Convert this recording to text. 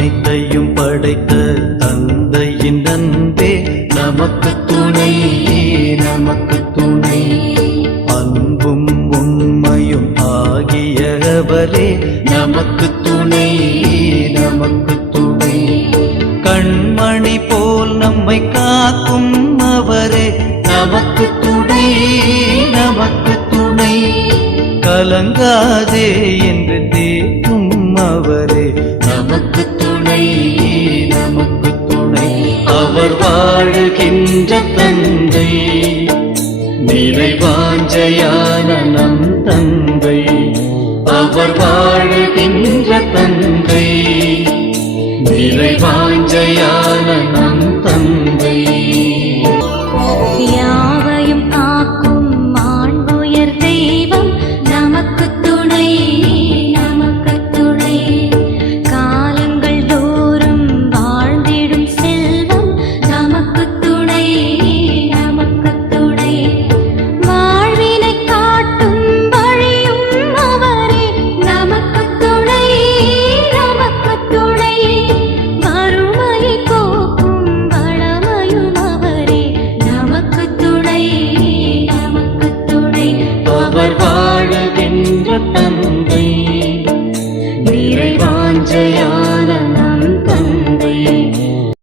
அனைத்தையும் படைத்த தந்தையின் அன்பே நமக்கு துணை, நமக்கு துணை. அன்பும் உண்மையும் ஆகியவரே நமக்கு துணை, நமக்கு துணை. கண்மணி போல் நம்மை காக்கும் அவரே நமக்கு துணை, நமக்கு துணை. கலங்காதே என்று தேற்றும் அவரே நமக்கு துணை, நமக்கு துணை. அவர் வாழுகின்ற தந்தை, நிறைவாஞ்சையான நம் தந்தை. அவர் வாழுகின்ற தந்தை, நிறைவாஞ்சையான நம் தந்தை. யாவையும் காக்கும் மாண்புயர் தெய்வம் நமக்கு துணை, நமக்கு துணை. காலங்கள் தோறும் வாழ்ந்திடும் செல்வம் நமக்கு துணை, நமக்கு துணை. வாழ்வினை காட்டும் வழியும் அவரே நமக்கு துணை, நமக்கு துணை. வறுமையை போக்கும் வளமையும் அவரே நமக்கு துணை, நமக்கு துணை. அவர் வாழுகின்ற தந்தை, நிறைவாஞ்சையான